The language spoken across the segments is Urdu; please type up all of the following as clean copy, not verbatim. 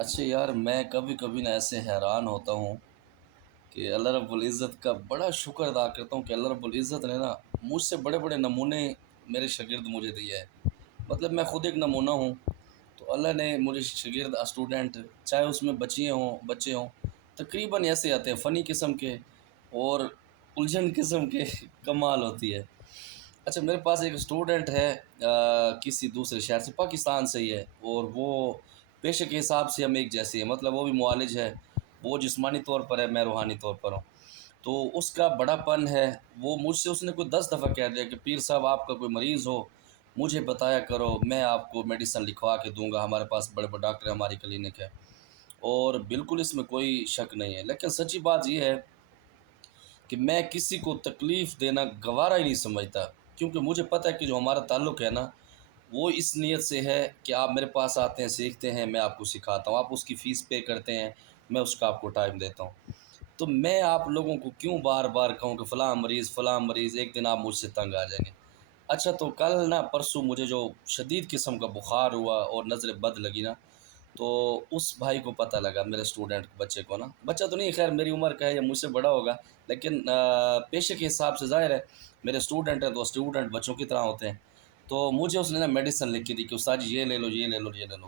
اچھا یار، میں کبھی کبھی نہ ایسے حیران ہوتا ہوں کہ اللہ رب العزت کا بڑا شکر ادا کرتا ہوں کہ اللہ رب العزت نے نا مجھ سے بڑے بڑے نمونے میرے شاگرد مجھے دیے ہے۔ مطلب میں خود ایک نمونہ ہوں، تو اللہ نے مجھے شاگرد اسٹوڈنٹ، چاہے اس میں بچیاں ہوں بچے ہوں، تقریباً ایسے آتے ہیں فنی قسم کے اور الجھن قسم کے کمال ہوتی ہے۔ اچھا، میرے پاس ایک اسٹوڈنٹ ہے، کسی دوسرے شہر سے، پاکستان سے ہی ہے، اور وہ پیشے کے حساب سے ہم ایک جیسے ہیں، مطلب وہ بھی معالج ہے، وہ جسمانی طور پر ہے، میں روحانی طور پر ہوں۔ تو اس کا بڑا پن ہے، وہ مجھ سے اس نے کوئی 10 دفعہ کہہ دیا کہ پیر صاحب آپ کا کوئی مریض ہو مجھے بتایا کرو، میں آپ کو میڈیسن لکھوا کے دوں گا، ہمارے پاس بڑے بڑے ڈاکٹر ہیں، ہماری کلینک ہے۔ اور بالکل اس میں کوئی شک نہیں ہے، لیکن سچی بات یہ ہے کہ میں کسی کو تکلیف دینا گوارا ہی نہیں سمجھتا، کیونکہ مجھے پتہ ہے کہ جو ہمارا تعلق ہے نا، وہ اس نیت سے ہے کہ آپ میرے پاس آتے ہیں، سیکھتے ہیں، میں آپ کو سکھاتا ہوں، آپ اس کی فیس پے کرتے ہیں، میں اس کا آپ کو ٹائم دیتا ہوں۔ تو میں آپ لوگوں کو کیوں بار بار کہوں کہ فلاں مریض، ایک دن آپ مجھ سے تنگ آ جائیں گے۔ اچھا، تو کل نہ پرسوں مجھے جو شدید قسم کا بخار ہوا اور نظر بد لگی نا، تو اس بھائی کو پتہ لگا، میرے اسٹوڈنٹ بچے کو نا، بچہ تو نہیں، خیر میری عمر کا ہے یا مجھ سے بڑا ہوگا، لیکن پیشے کے حساب سے ظاہر ہے میرے اسٹوڈنٹ ہیں تو اسٹوڈنٹ بچوں کی طرح ہوتے ہیں۔ تو مجھے اس نے نا میڈیسن لکھ کے دی کہ استاد جی یہ لے لو، یہ لے لو، یہ لے لو۔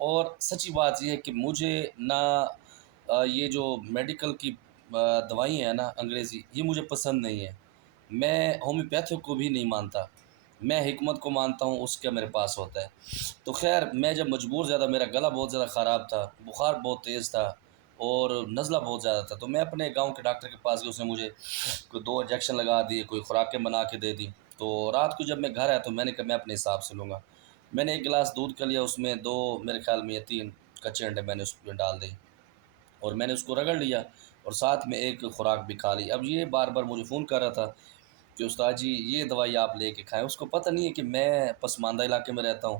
اور سچی بات یہ ہے کہ مجھے نہ یہ جو میڈیکل کی دوائیں ہیں نا انگریزی، یہ مجھے پسند نہیں ہے۔ میں ہومیوپیتھک کو بھی نہیں مانتا، میں حکمت کو مانتا ہوں، اس کا میرے پاس ہوتا ہے۔ تو خیر میں جب مجبور، زیادہ میرا گلا بہت زیادہ خراب تھا، بخار بہت تیز تھا اور نزلہ بہت زیادہ تھا، تو میں اپنے گاؤں کے ڈاکٹر کے پاس گیا، اس نے مجھے کوئی 2 انجیکشن لگا دیے، کوئی خوراکیں بنا کے دے دی۔ تو رات کو جب میں گھر آیا تو میں نے کہا میں اپنے حساب سے لوں گا۔ میں نے ایک گلاس دودھ کا لیا، اس میں 2، میرے خیال میں یہ 3 کچے انڈے میں نے اس میں ڈال دی، اور میں نے اس کو رگڑ لیا، اور ساتھ میں ایک خوراک بھی کھا لی۔ اب یہ بار بار مجھے فون کر رہا تھا کہ استاد جی یہ دوائی آپ لے کے کھائیں، اس کو پتہ نہیں ہے کہ میں پسماندہ علاقے میں رہتا ہوں۔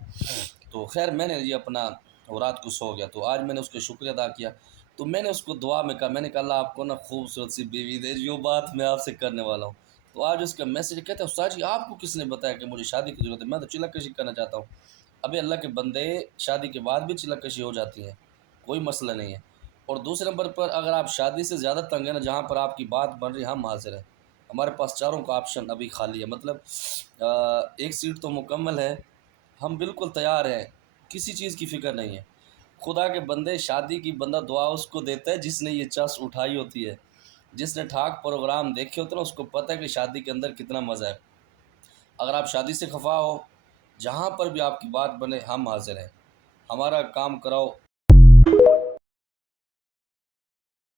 تو خیر میں نے یہ اپنا، وہ رات کو سو گیا، تو آج میں نے اس کا شکریہ ادا کیا۔ تو میں نے اس کو دعا میں کہا، میں نے کہا اللہ آپ کو نا خوبصورت سی بیوی دے، جو بات میں آپ سے کرنے والا ہوں۔ تو آج اس کا میسج کہتا ہے استاد جی آپ کو کس نے بتایا کہ مجھے شادی کی ضرورت ہے، میں تو چلک کشی کرنا چاہتا ہوں۔ ابھی اللہ کے بندے، شادی کے بعد بھی چلک کشی ہو جاتی ہے، کوئی مسئلہ نہیں ہے۔ اور دوسرے نمبر پر اگر آپ شادی سے زیادہ تنگ ہیں نا، جہاں پر آپ کی بات بن رہی ہے، ہم حاضر ہیں، ہمارے پاس چاروں کا آپشن ابھی خالی ہے، مطلب ایک سیٹ تو مکمل ہے، ہم بالکل تیار ہیں، کسی چیز کی فکر نہیں ہے۔ خدا کے بندے، شادی کی بندہ دعا اس کو دیتا ہے جس نے یہ چس اٹھائی ہوتی ہے، جس نے ٹھاک پروگرام دیکھے ہوتے ہیں نا، اس کو پتہ ہے کہ شادی کے اندر کتنا مزہ ہے۔ اگر آپ شادی سے خفا ہو، جہاں پر بھی آپ کی بات بنے، ہم حاضر ہیں، ہمارا کام کراؤ۔